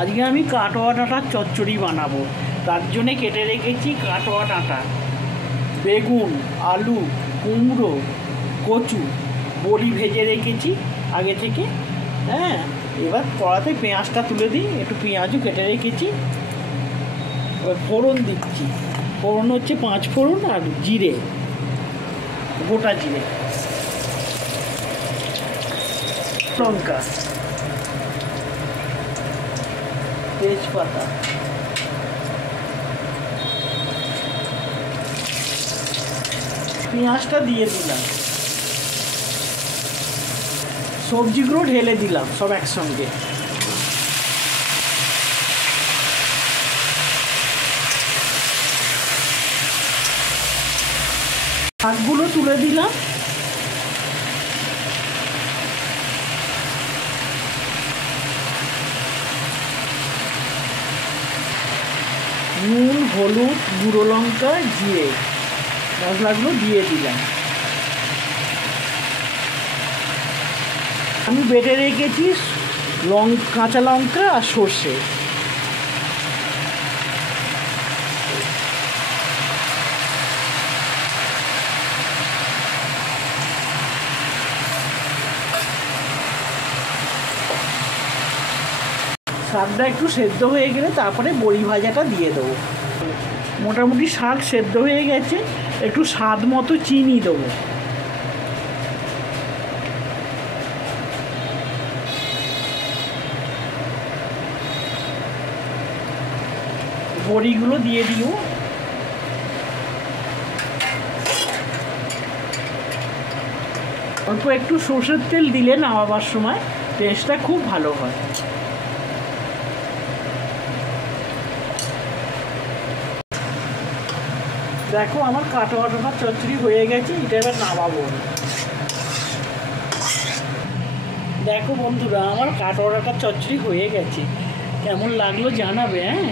আজকে আমি কাটোয়া ডাঁটার চচ্চড়ি বানাবো। তার জন্যে কেটে রেখেছি কাটোয়া ডাঁটা, বেগুন, আলু, কুমড়ো, কচু, বড়ি ভেজে রেখেছি আগে থেকে। হ্যাঁ, এবার কড়াতে পেঁয়াজটা তুলে দিই, একটু পেঁয়াজও কেটে রেখেছি। এবার ফোড়ন দিচ্ছি। ফোড়ন হচ্ছে 5 ফোড়ন আর জিরে, গোটা জিরে, লঙ্কা, তেজপাতা, পেঁয়াজটা দিয়ে দিলাম, সবজিগুলো ঢেলে দিলাম সব একসঙ্গে। শাকগুলো তুলে দিলাম। নুন, হলুদ, গুঁড়ো লঙ্কা, জিরে মশলাগুলো দিয়ে দিলাম। আমি বেটে রেখেছি কাঁচা লঙ্কা আর সর্ষে। শাকটা একটু সেদ্ধ হয়ে গেলে তারপরে বড়ি ভাজাটা দিয়ে দেবো। মোটামুটি শাক সেদ্ধ হয়ে গেছে, একটু স্বাদ মতো চিনি দেবো। বড়িগুলো দিয়ে দিও। অল্প একটু সরষের তেল দিলে নামাবার সময় টেস্টটা খুব ভালো হয়। দেখো আমার কাটোয়া ডাঁটার চচ্চড়ি হয়ে গেছে, এটা এবার নামাবো। দেখো বন্ধুরা, আমার কাটোয়া ডাঁটার চচ্চড়ি হয়ে গেছে। কেমন লাগলো জানাবে। হ্যাঁ।